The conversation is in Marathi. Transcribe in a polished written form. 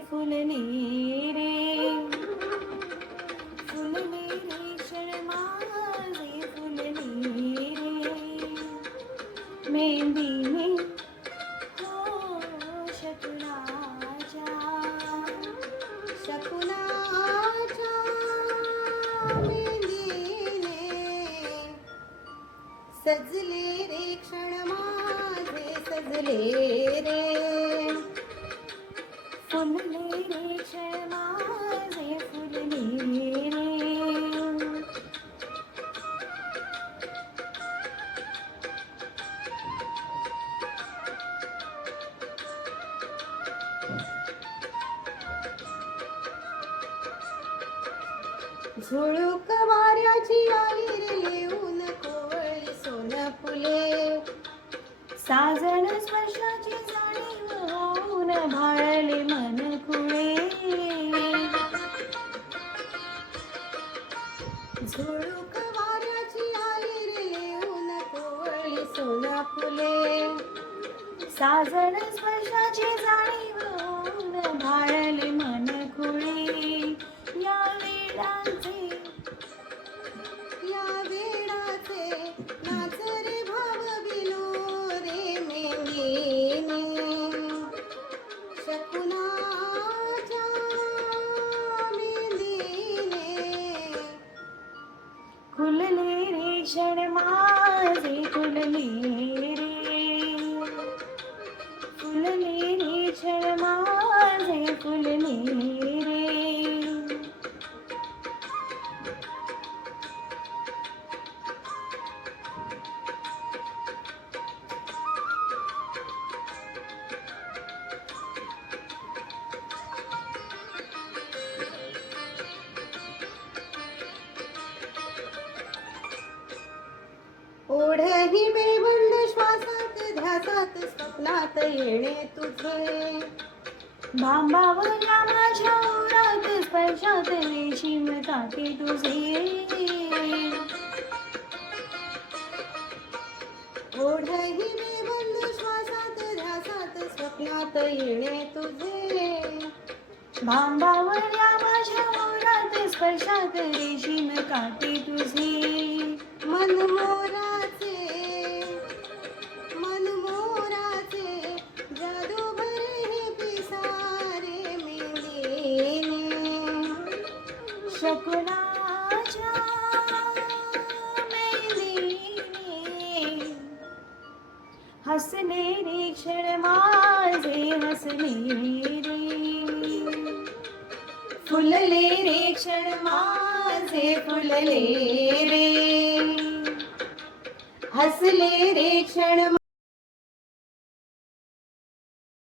फुलले रे, फुलले रे क्षण माझे फुलले रे, मेहंदीने हो शकुनाच्या, शकुनाच्या मेहंदीने सजले रे क्षण माझे सजले रे, फुलले रे क्षण माझे फुलले रे. झुळूक वाऱ्याची आली रे येऊन कोवळी सोन फुले, साजन स्पर्शाची जाणीव होऊन भाळले मन खुळे. झुळूक वाऱ्याची आली रे येऊन कोवळी सोन फुले, साजन स्पर्शाची जाणीव होऊन भाळले मन खुळे. या वेडाचे नाच रे भावविलो रे मेंदीने, शकुनाच्या मेंदीने खुलले रे क्षण माझे फुलले रे, फुलले रे क्षण माझे फुलले रे. ओढही बेबंद श्वासात ध्यासात स्वप्नात येणे तुझे, भांबावल्या माझ्या ओरात स्पर्शात रेशीम काटे तुझे. ओढही बेबंद श्वासात ध्यासात स्वप्नात येणे तुझे, भांबावल्या माझ्या ओरात स्पर्शात रेशीम काटे तुझे. मनमोराचे जादू भरे पिसारे मेंदीने, शकुनाच्या मेंदीने हसले रे क्षण माझे हसले रे, फुलले रे क्षण माझे फुलले रे, हसले रे क्षण